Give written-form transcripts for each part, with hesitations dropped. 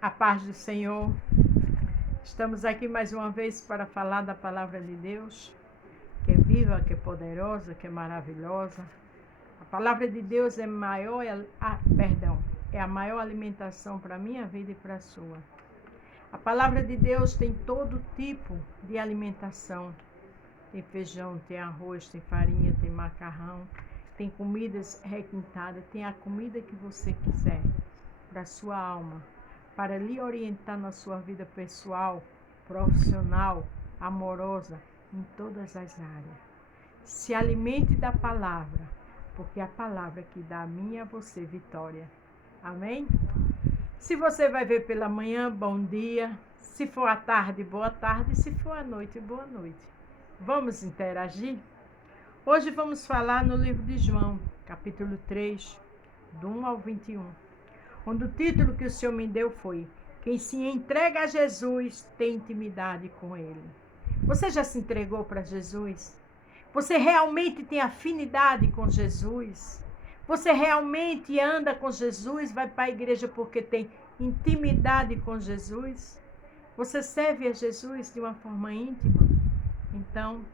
A paz do Senhor. Estamos aqui mais uma vez para falar da palavra de Deus, que é viva, que é poderosa, que é maravilhosa. A palavra de Deus é a maior alimentação para a minha vida e para a sua. A palavra de Deus tem todo tipo de alimentação. Tem feijão, tem arroz, tem farinha, tem macarrão, tem comidas requintadas, tem a comida que você quiser para a sua alma, para lhe orientar na sua vida pessoal, profissional, amorosa, em todas as áreas. Se alimente da palavra, porque é a palavra que dá a mim e a você vitória. Amém? Se você vai ver pela manhã, bom dia. Se for à tarde, boa tarde. Se for à noite, boa noite. Vamos interagir? Hoje vamos falar no livro de João, capítulo 3, do 1 ao 21. Onde o título que o Senhor me deu foi: quem se entrega a Jesus tem intimidade com Ele. Você já se entregou para Jesus? Você realmente tem afinidade com Jesus? Você realmente anda com Jesus, vai para a igreja porque tem intimidade com Jesus? Você serve a Jesus de uma forma íntima? Então,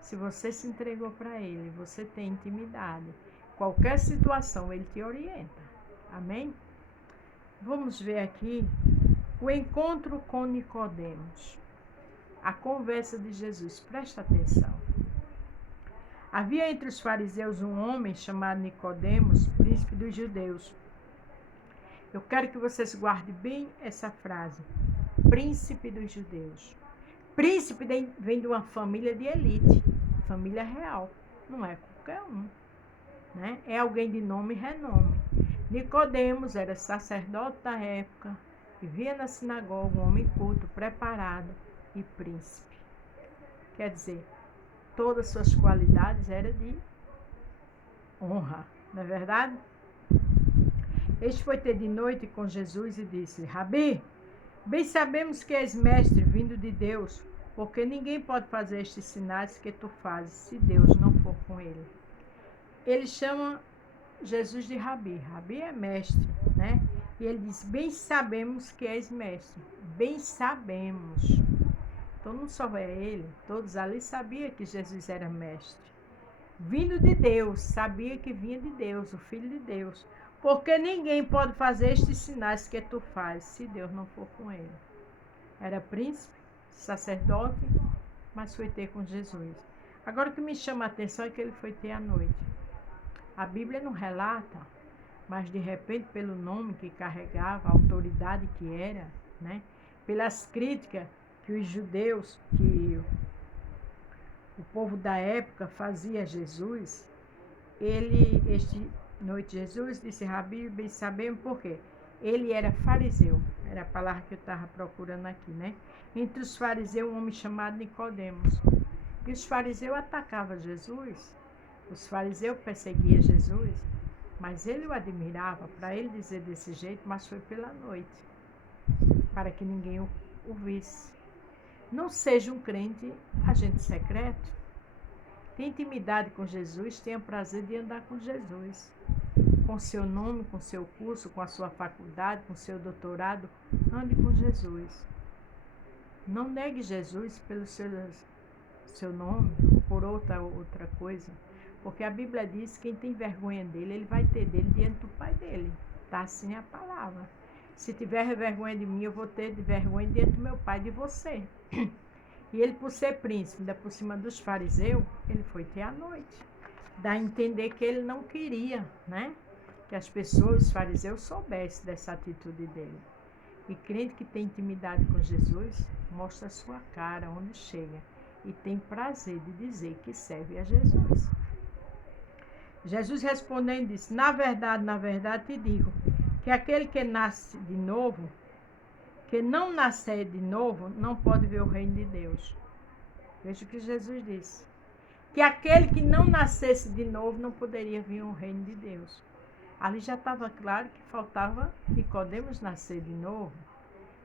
se você se entregou para Ele, você tem intimidade. Qualquer situação, Ele te orienta. Amém? Vamos ver aqui o encontro com Nicodemos. A conversa de Jesus. Presta atenção. Havia entre os fariseus um homem chamado Nicodemos, príncipe dos judeus. Eu quero que vocês guardem bem essa frase. Príncipe dos judeus. Príncipe vem de uma família de elite, família real. Não é qualquer um, né? É alguém de nome e renome. Nicodemos era sacerdote da época, vivia na sinagoga, um homem culto, preparado e príncipe. Quer dizer, todas suas qualidades eram de honra, não é verdade? Este foi ter de noite com Jesus e disse: Rabi, bem sabemos que és mestre vindo de Deus, porque ninguém pode fazer estes sinais que tu fazes, se Deus não for com ele. Ele chama Jesus de Rabi. Rabi é mestre, né? E ele diz: bem sabemos que és mestre. Bem sabemos. Então não só é ele, todos ali sabiam que Jesus era mestre. Vindo de Deus, sabia que vinha de Deus, o Filho de Deus. Porque ninguém pode fazer estes sinais que tu fazes, se Deus não for com ele. Era príncipe, sacerdote, mas foi ter com Jesus. Agora o que me chama a atenção é que ele foi ter à noite. A Bíblia não relata, mas de repente, pelo nome que carregava, a autoridade que era, né? Pelas críticas que os judeus, que o povo da época fazia a Jesus, este noite Jesus disse: Rabi, bem sabemos por quê. Ele era fariseu, era a palavra que eu estava procurando aqui, né? Entre os fariseus, um homem chamado Nicodemos. E os fariseus atacavam Jesus. Os fariseus perseguiam Jesus, mas ele o admirava, para ele dizer desse jeito, mas foi pela noite, para que ninguém o visse. Não seja um crente agente secreto. Tenha intimidade com Jesus, tenha prazer de andar com Jesus. Com seu nome, com seu curso, com a sua faculdade, com seu doutorado, ande com Jesus. Não negue Jesus pelo seu nome, por outra coisa. Porque a Bíblia diz que quem tem vergonha dele, ele vai ter dele diante do Pai dele. Está assim a palavra. Se tiver vergonha de mim, eu vou ter vergonha diante do meu Pai e de você. E ele, por ser príncipe, ainda por cima dos fariseus, ele foi ter à noite. Dá a entender que ele não queria, né? Que as pessoas, os fariseus, soubessem dessa atitude dele. E crente que tem intimidade com Jesus, mostra a sua cara onde chega. E tem prazer de dizer que serve a Jesus. Jesus respondendo disse: na verdade te digo, que aquele que nasce de novo, que não nascer de novo, não pode ver o reino de Deus. Veja o que Jesus disse. Que aquele que não nascesse de novo, não poderia ver o reino de Deus. Ali já estava claro que faltava Nicodemos nascer de novo.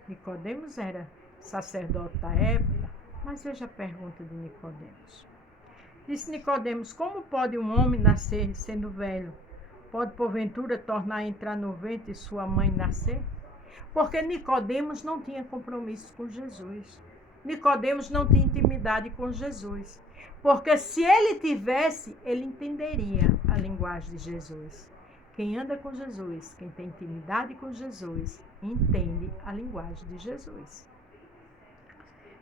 Nicodemos era sacerdote da época, mas veja a pergunta de Nicodemos. Disse Nicodemos: como pode um homem nascer sendo velho? Pode porventura tornar a entrar no ventre de sua mãe nascer? Porque Nicodemos não tinha compromisso com Jesus. Nicodemos não tinha intimidade com Jesus. Porque se ele tivesse, ele entenderia a linguagem de Jesus. Quem anda com Jesus, quem tem intimidade com Jesus, entende a linguagem de Jesus.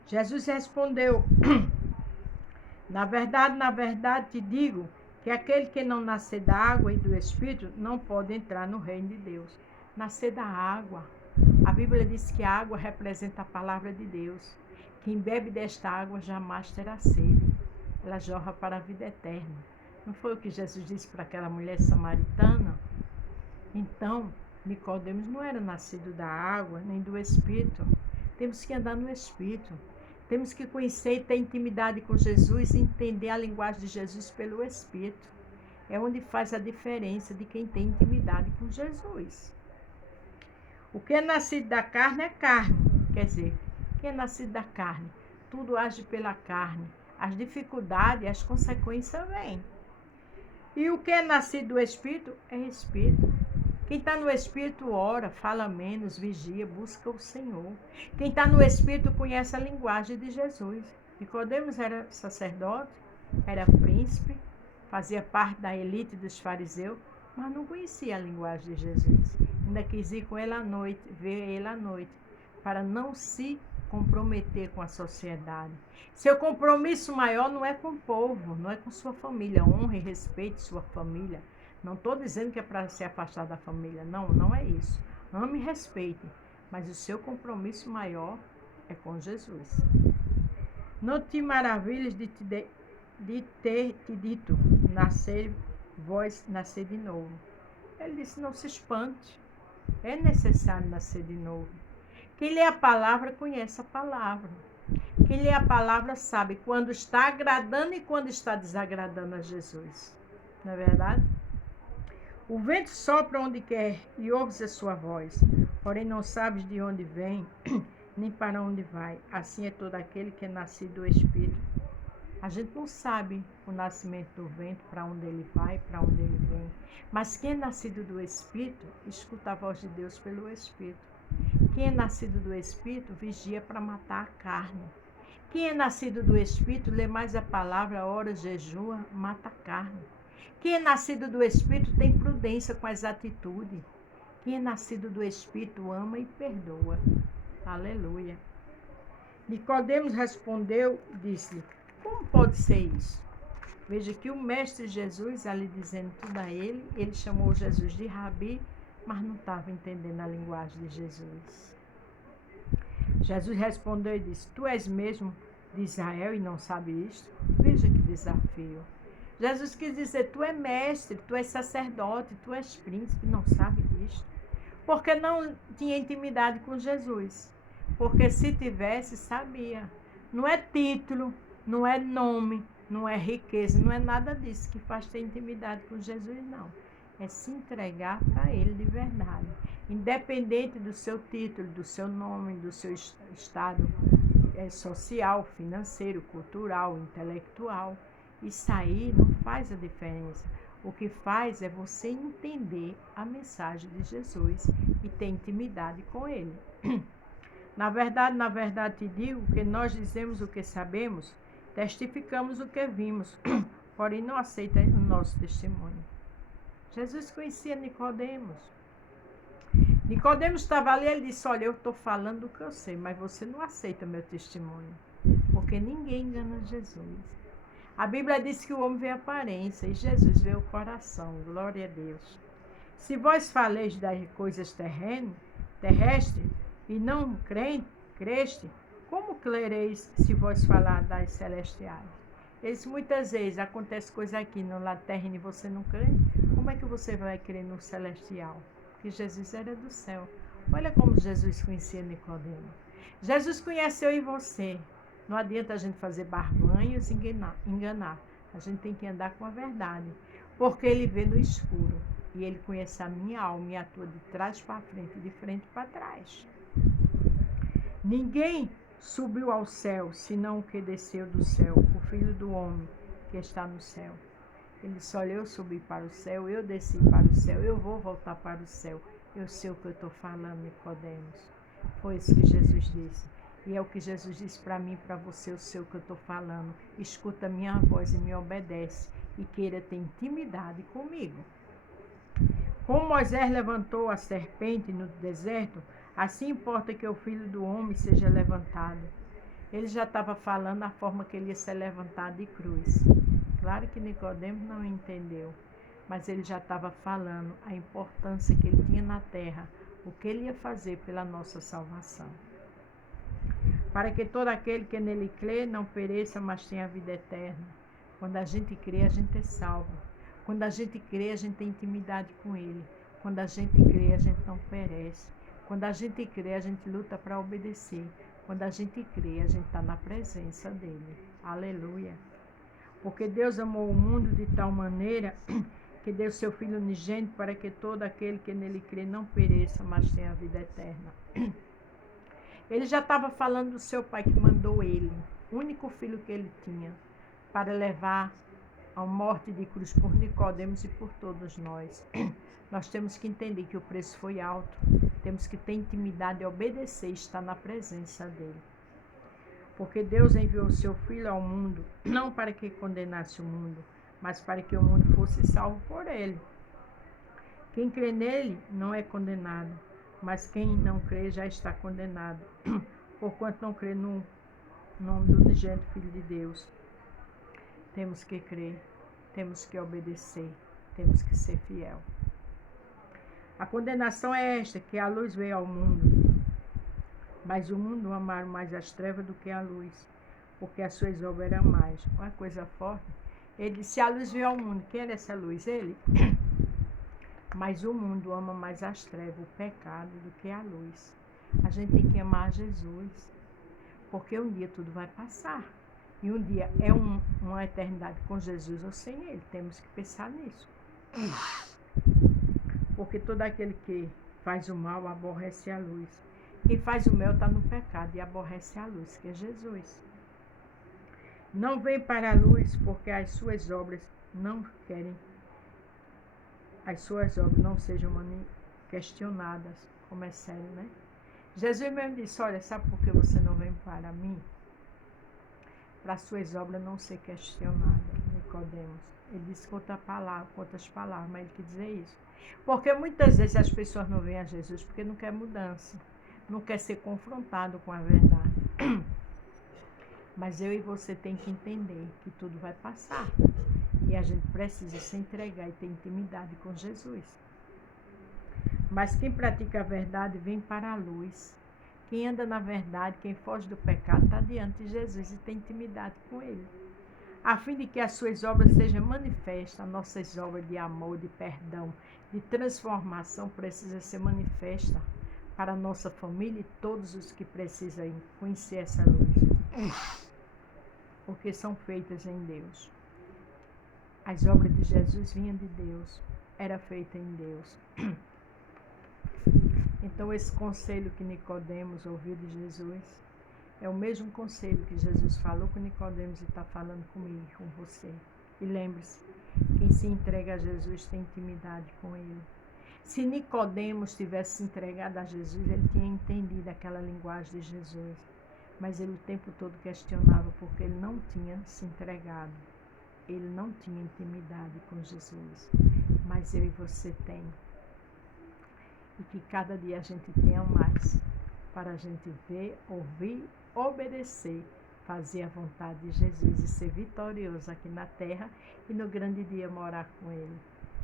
Jesus respondeu: na verdade te digo que aquele que não nascer da água e do Espírito não pode entrar no reino de Deus. Nascer da água. A Bíblia diz que a água representa a palavra de Deus. Quem bebe desta água jamais terá sede. Ela jorra para a vida eterna. Não foi o que Jesus disse para aquela mulher samaritana? Então, Nicodemos não era nascido da água nem do Espírito. Temos que andar no Espírito. Temos que conhecer e ter intimidade com Jesus e entender a linguagem de Jesus pelo Espírito. É onde faz a diferença de quem tem intimidade com Jesus. O que é nascido da carne é carne. Quer dizer, quem é nascido da carne, tudo age pela carne. As dificuldades, as consequências vêm. E o que é nascido do Espírito é Espírito. Quem está no Espírito ora, fala menos, vigia, busca o Senhor. Quem está no Espírito conhece a linguagem de Jesus. Nicodemos era sacerdote, era príncipe, fazia parte da elite dos fariseus, mas não conhecia a linguagem de Jesus. Ainda quis ir com ele à noite, ver ele à noite, para não se comprometer com a sociedade. Seu compromisso maior não é com o povo, não é com sua família. Honre e respeite sua família. Não estou dizendo que é para se afastar da família. Não, não é isso. Ame e respeite. Mas o seu compromisso maior é com Jesus. Não te maravilhes de ter te dito, nascer de novo. Ele disse, não se espante. É necessário nascer de novo. Quem lê a palavra conhece a palavra. Quem lê a palavra sabe quando está agradando e quando está desagradando a Jesus. Não é verdade? O vento sopra onde quer e ouves a sua voz, porém não sabes de onde vem, nem para onde vai. Assim é todo aquele que é nascido do Espírito. A gente não sabe o nascimento do vento, para onde ele vai, para onde ele vem. Mas quem é nascido do Espírito, escuta a voz de Deus pelo Espírito. Quem é nascido do Espírito, vigia para matar a carne. Quem é nascido do Espírito, lê mais a palavra, ora, jejua, mata a carne. Quem é nascido do Espírito tem prudência com as atitudes. Quem é nascido do Espírito ama e perdoa. Aleluia. Nicodemos respondeu e disse-lhe, como pode ser isso? Veja que o mestre Jesus, ali dizendo tudo a ele chamou Jesus de Rabi, mas não estava entendendo a linguagem de Jesus. Jesus respondeu e disse, tu és mesmo de Israel e não sabe isto? Veja que desafio. Jesus quis dizer, tu és mestre, tu és sacerdote, tu és príncipe, não sabe disto. Porque não tinha intimidade com Jesus. Porque se tivesse, sabia. Não é título, não é nome, não é riqueza, não é nada disso que faz ter intimidade com Jesus, não. É se entregar para Ele de verdade. Independente do seu título, do seu nome, do seu estado social, financeiro, cultural, intelectual. Isso aí não faz a diferença. O que faz é você entender a mensagem de Jesus e ter intimidade com Ele. Na verdade te digo que nós dizemos o que sabemos, testificamos o que vimos, porém não aceita o nosso testemunho. Jesus conhecia Nicodemos. Nicodemos estava ali, ele disse, olha, eu estou falando o que eu sei, mas você não aceita meu testemunho, porque ninguém engana Jesus. A Bíblia diz que o homem vê a aparência e Jesus vê o coração. Glória a Deus. Se vós faleis das coisas terrestres e não creste, como crereis se vós falar das celestiais? Eles muitas vezes acontece coisa aqui no lado terreno e você não crê. Como é que você vai crer no celestial? Porque Jesus era do céu. Olha como Jesus conhecia Nicodemo. Jesus conheceu em você. Não adianta a gente fazer barganhas e enganar. A gente tem que andar com a verdade. Porque Ele vê no escuro. E Ele conhece a minha alma e atua de trás para frente e de frente para trás. Ninguém subiu ao céu, senão o que desceu do céu, o Filho do Homem que está no céu. Ele disse, olha, eu subi para o céu, eu desci para o céu, eu vou voltar para o céu. Eu sei o que eu estou falando, Nicodemos. Foi isso que Jesus disse. E é o que Jesus disse para mim e para você, eu sei o que eu estou falando. Escuta a minha voz e me obedece. E queira ter intimidade comigo. Como Moisés levantou a serpente no deserto, assim importa que o Filho do Homem seja levantado. Ele já estava falando a forma que ele ia ser levantado de cruz. Claro que Nicodemos não entendeu, mas ele já estava falando a importância que ele tinha na terra, o que ele ia fazer pela nossa salvação. Para que todo aquele que nele crê não pereça, mas tenha a vida eterna. Quando a gente crê, a gente é salvo. Quando a gente crê, a gente tem intimidade com ele. Quando a gente crê, a gente não perece. Quando a gente crê, a gente luta para obedecer. Quando a gente crê, a gente está na presença dele. Aleluia. Porque Deus amou o mundo de tal maneira que deu seu Filho unigênito para que todo aquele que nele crê não pereça, mas tenha a vida eterna. Ele já estava falando do seu Pai que mandou ele, o único filho que ele tinha, para levar a morte de cruz por Nicodemos e por todos nós. Nós temos que entender que o preço foi alto, temos que ter intimidade e obedecer e estar na presença dele. Porque Deus enviou o seu Filho ao mundo, não para que condenasse o mundo, mas para que o mundo fosse salvo por ele. Quem crê nele não é condenado, mas quem não crê já está condenado, porquanto não crê no nome do unigênito Filho de Deus. Temos que crer, temos que obedecer, temos que ser fiel. A condenação é esta, que a luz veio ao mundo, mas o mundo amaram mais as trevas do que a luz, porque as suas obras eram mais. Uma coisa forte. Ele disse, a luz veio ao mundo. Quem era essa luz? Ele. Mas o mundo ama mais as trevas, o pecado, do que a luz. A gente tem que amar Jesus, porque um dia tudo vai passar. E um dia é uma eternidade com Jesus ou sem ele. Temos que pensar nisso. Porque todo aquele que faz o mal aborrece a luz. Quem faz o mal está no pecado e aborrece a luz, que é Jesus. Não vem para a luz porque as suas obras não sejam questionadas, como é sério, né? Jesus mesmo disse, olha, sabe por que você não vem para mim? Para as suas obras não ser questionadas, Nicodemos. Ele disse com outras palavras, mas ele quer dizer isso. Porque muitas vezes as pessoas não vêm a Jesus porque não quer mudança, não quer ser confrontado com a verdade. Mas eu e você tem que entender que tudo vai passar. E a gente precisa se entregar e ter intimidade com Jesus. Mas quem pratica a verdade vem para a luz. Quem anda na verdade, quem foge do pecado, está diante de Jesus e tem intimidade com ele. A fim de que as suas obras sejam manifestas, nossas obras de amor, de perdão, de transformação precisam ser manifestas para a nossa família e todos os que precisam conhecer essa luz. Porque são feitas em Deus. As obras de Jesus vinham de Deus, era feita em Deus. Então esse conselho que Nicodemos ouviu de Jesus é o mesmo conselho que Jesus falou com Nicodemos e está falando comigo, com você. E lembre-se, quem se entrega a Jesus tem intimidade com ele. Se Nicodemos tivesse se entregado a Jesus, ele tinha entendido aquela linguagem de Jesus. Mas ele o tempo todo questionava porque ele não tinha se entregado. Ele não tinha intimidade com Jesus. Mas eu e você tem. E que cada dia a gente tenha mais. Para a gente ver, ouvir, obedecer, fazer a vontade de Jesus e ser vitorioso aqui na terra e no grande dia morar com ele.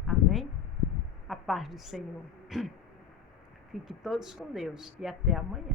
Amém? A paz do Senhor. Fique todos com Deus e até amanhã.